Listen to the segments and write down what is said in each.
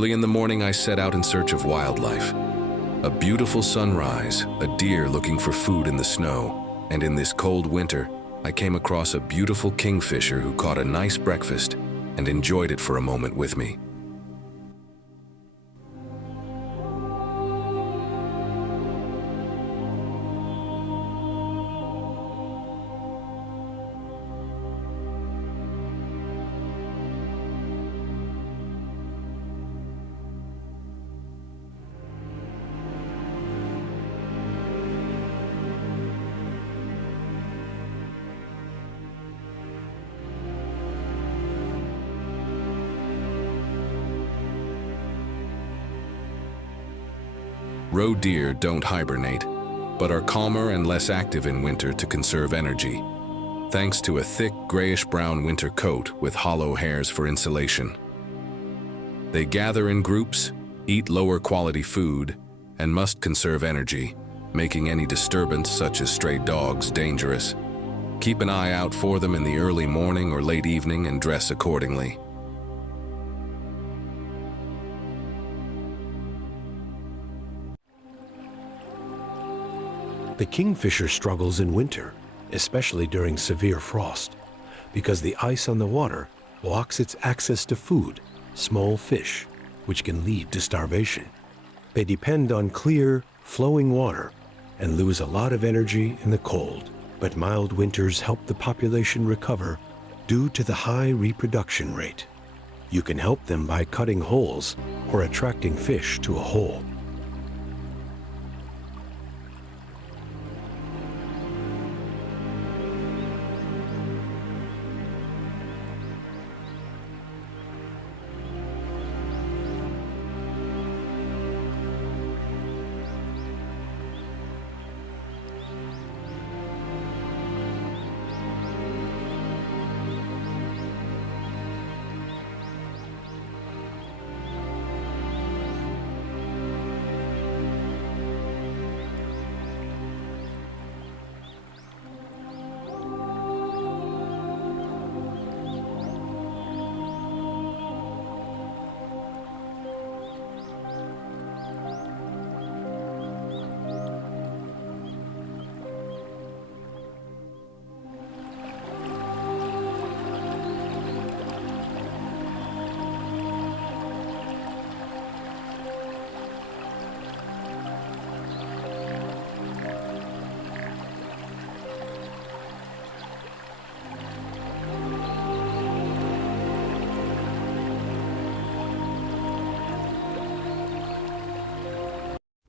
Early in the morning, I set out in search of wildlife. A beautiful sunrise, a deer looking for food in the snow, and in this cold winter, I came across a beautiful kingfisher who caught a nice breakfast and enjoyed it for a moment with me. Roe deer don't hibernate, but are calmer and less active in winter to conserve energy, thanks to a thick grayish-brown winter coat with hollow hairs for insulation. They gather in groups, eat lower-quality food, and must conserve energy, making any disturbance such as stray dogs dangerous. Keep an eye out for them in the early morning or late evening and dress accordingly. The kingfisher struggles in winter, especially during severe frost, because the ice on the water blocks its access to food, small fish, which can lead to starvation. They depend on clear, flowing water and lose a lot of energy in the cold, but mild winters help the population recover due to the high reproduction rate. You can help them by cutting holes or attracting fish to a hole.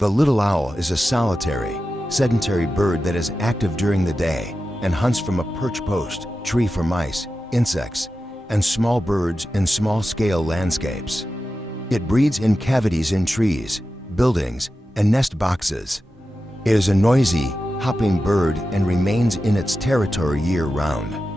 The little owl is a solitary, sedentary bird that is active during the day and hunts from a perch post, tree for mice, insects, and small birds in small-scale landscapes. It breeds in cavities in trees, buildings, and nest boxes. It is a noisy, hopping bird and remains in its territory year-round.